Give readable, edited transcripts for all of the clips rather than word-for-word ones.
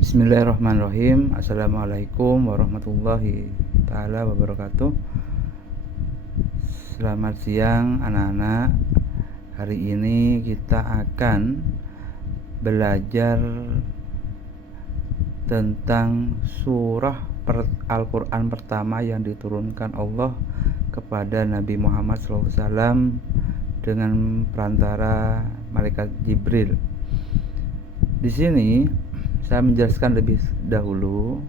Bismillahirrahmanirrahim. Assalamualaikum warahmatullahi ta'ala wabarakatuh. Selamat siang anak-anak. Hari ini kita akan belajar tentang surah Al-Quran pertama yang diturunkan Allah kepada Nabi Muhammad SAW dengan perantara malaikat Jibril. Di sini saya menjelaskan lebih dahulu.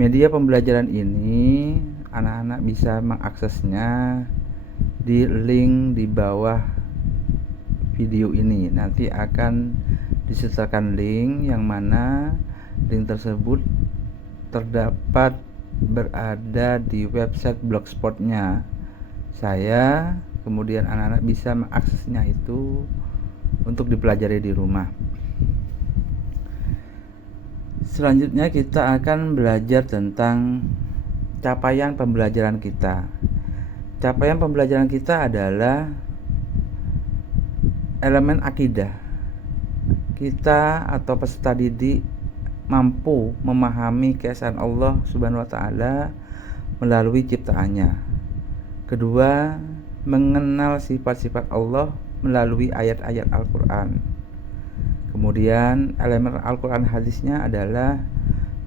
Media pembelajaran ini anak-anak bisa mengaksesnya di link di bawah video ini. Nanti akan disertakan link yang mana link tersebut terdapat berada di website blogspotnya saya. Kemudian anak-anak bisa mengaksesnya itu untuk dipelajari di rumah. Selanjutnya kita akan belajar tentang capaian pembelajaran kita. Capaian pembelajaran kita adalah elemen akidah. Kita atau peserta didik mampu memahami keesaan Allah Subhanahu wa taala melalui ciptaannya. Kedua, mengenal sifat-sifat Allah melalui ayat-ayat Al-Qur'an. Kemudian elemen Al-Quran hadisnya adalah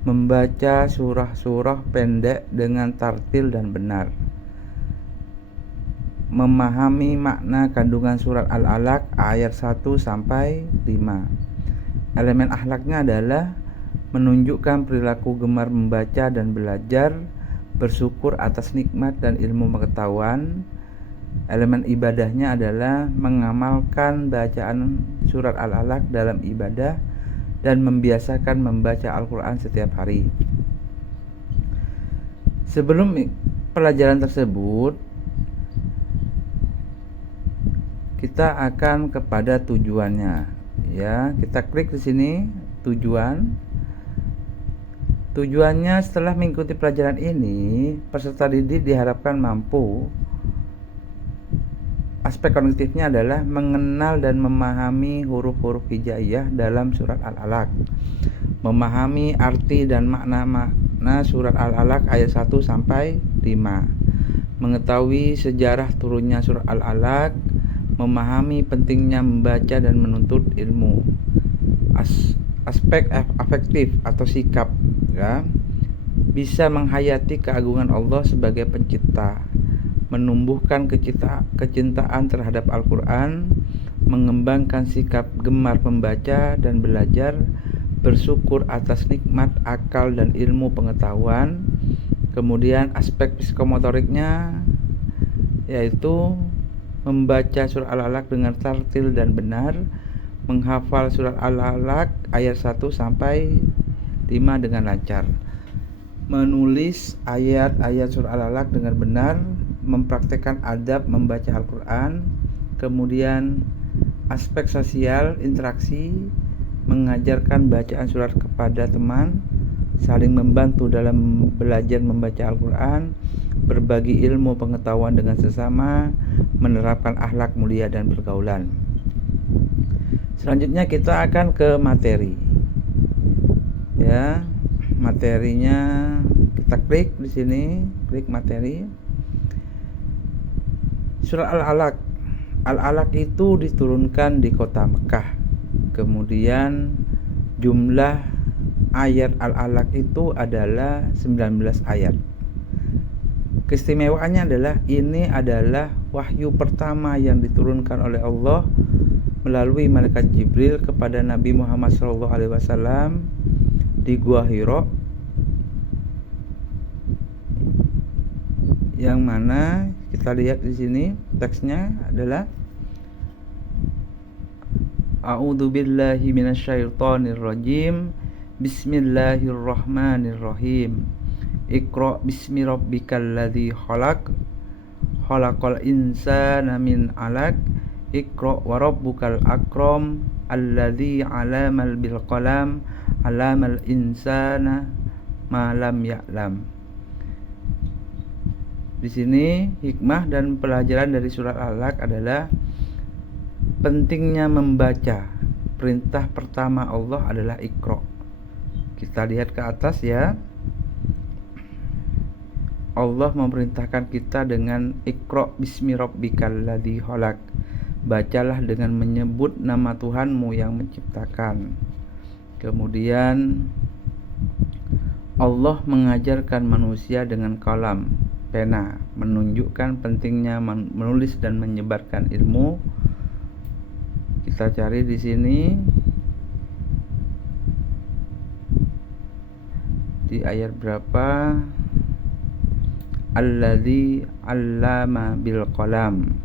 membaca surah-surah pendek dengan tartil dan benar, memahami makna kandungan surat Al-Alaq ayat 1-5. Elemen akhlaknya adalah menunjukkan perilaku gemar membaca dan belajar, bersyukur atas nikmat dan ilmu pengetahuan. Elemen ibadahnya adalah mengamalkan bacaan surat Al-Alaq dalam ibadah dan membiasakan membaca Al-Quran setiap hari. Sebelum pelajaran tersebut, kita akan kepada tujuannya. Ya, kita klik di sini tujuan. Tujuannya setelah mengikuti pelajaran ini, peserta didik diharapkan mampu. Aspek kognitifnya adalah mengenal dan memahami huruf-huruf hijaiyah dalam surat Al-Alaq, memahami arti dan makna surat Al-Alaq ayat 1-5, mengetahui sejarah turunnya surat Al-Alaq, memahami pentingnya membaca dan menuntut ilmu. Aspek afektif atau sikap, ya, bisa menghayati keagungan Allah sebagai pencipta, menumbuhkan kecintaan terhadap Al-Quran, mengembangkan sikap gemar membaca dan belajar, bersyukur atas nikmat akal dan ilmu pengetahuan. Kemudian aspek psikomotoriknya yaitu membaca surat Al-Alaq dengan tartil dan benar, menghafal surat Al-Alaq ayat 1-5 dengan lancar, menulis ayat-ayat surat Al-Alaq dengan benar, mempraktekkan adab membaca Al-Quran. Kemudian aspek sosial, interaksi, mengajarkan bacaan surat kepada teman, saling membantu dalam belajar membaca Al-Quran, berbagi ilmu pengetahuan dengan sesama, menerapkan akhlak mulia dan pergaulan. Selanjutnya kita akan ke materi. Ya, materinya kita klik di sini, klik materi. Surat Al-Alaq. Al-Alaq itu diturunkan di kota Mekah. Kemudian jumlah ayat Al-Alaq itu adalah 19 ayat. Keistimewaannya adalah ini adalah wahyu pertama yang diturunkan oleh Allah melalui malaikat Jibril kepada Nabi Muhammad SAW di Gua Hira, yang mana kita lihat di sini teksnya adalah A'udzubillahi minasyaitonirrajim. Bismillahirrahmanirrahim. Iqra bismi rabbikal ladzi khalaq. Khalaqal insana min 'alaq. Iqra wa rabbukal akram alladzi 'alamal bil qalam 'alamal insana ma lam ya'lam. Di sini hikmah dan pelajaran dari surat Al-Alaq adalah pentingnya membaca. Perintah pertama Allah adalah Iqra. Kita lihat ke atas ya. Allah memerintahkan kita dengan Iqra bismi rabbikal ladzi khalaq. Bacalah dengan menyebut nama Tuhanmu yang menciptakan. Kemudian Allah mengajarkan manusia dengan kalam, pena, menunjukkan pentingnya menulis dan menyebarkan ilmu. Kita cari di sini di ayat berapa? Alladzi 'allama bil qalam,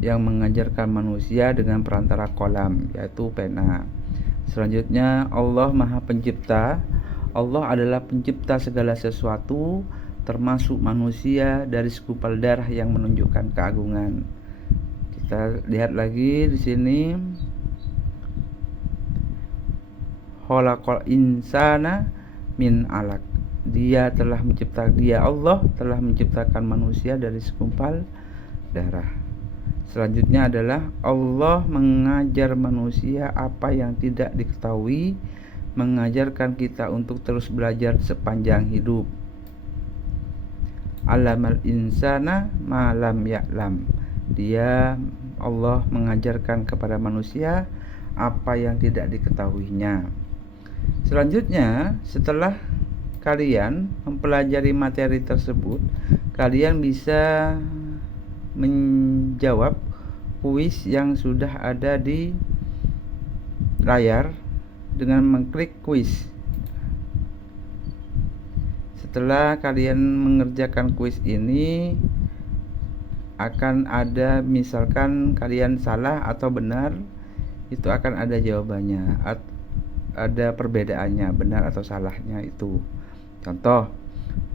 yang mengajarkan manusia dengan perantara qalam, yaitu pena. Selanjutnya, Allah Maha Pencipta. Allah adalah pencipta segala sesuatu, termasuk manusia, dari segumpal darah yang menunjukkan keagungan. Kita lihat lagi di sini. Khalaqal insana min 'alaq. Dia Allah telah menciptakan manusia dari segumpal darah. Selanjutnya adalah Allah mengajar manusia apa yang tidak diketahui, mengajarkan kita untuk terus belajar sepanjang hidup. Alamal insana ma lam ya'lam. Allah mengajarkan kepada manusia apa yang tidak diketahuinya. Selanjutnya, setelah kalian mempelajari materi tersebut, kalian bisa menjawab kuis yang sudah ada di layar dengan mengklik kuis. Setelah kalian mengerjakan kuis ini, akan ada, misalkan kalian salah atau benar, itu akan ada jawabannya, ada perbedaannya, benar atau salahnya itu. Contoh,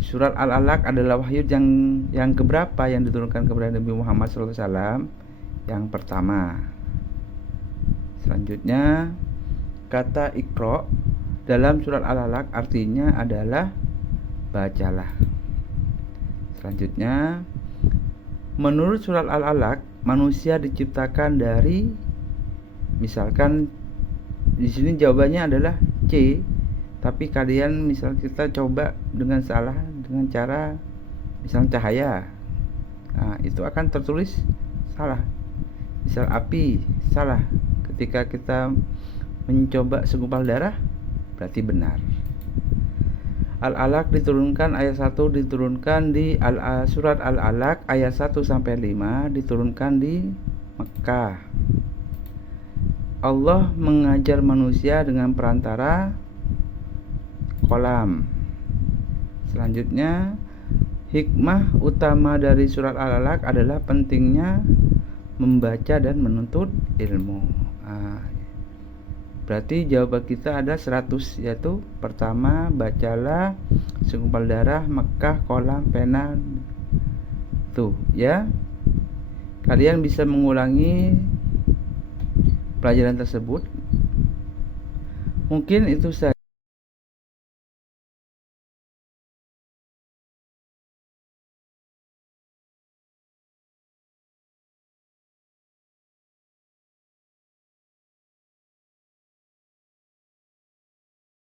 surat Al-Alaq adalah wahyu yang keberapa yang diturunkan kepada Nabi Muhammad SAW? Yang pertama. Selanjutnya, kata Iqra dalam surat Al-Alaq artinya adalah bacalah. Selanjutnya, menurut surat Al-Alaq, manusia diciptakan dari, misalkan di sini jawabannya adalah C, tapi kalian kita coba dengan salah, dengan cara cahaya, nah itu akan tertulis salah. Misal api, salah. Ketika kita mencoba segumpal darah, berarti benar. Al-Alaq diturunkan ayat 1, diturunkan di surat Al-Alaq ayat 1-5 diturunkan di Mekah. Allah mengajar manusia dengan perantara kolam. Selanjutnya, hikmah utama dari surat Al-Alaq adalah pentingnya membaca dan menuntut ilmu. Berarti jawaban kita ada 100, yaitu pertama, bacalah, segumpal darah, Mekah, kolam, pena. Tuh ya, kalian bisa mengulangi pelajaran tersebut. Mungkin itu saja.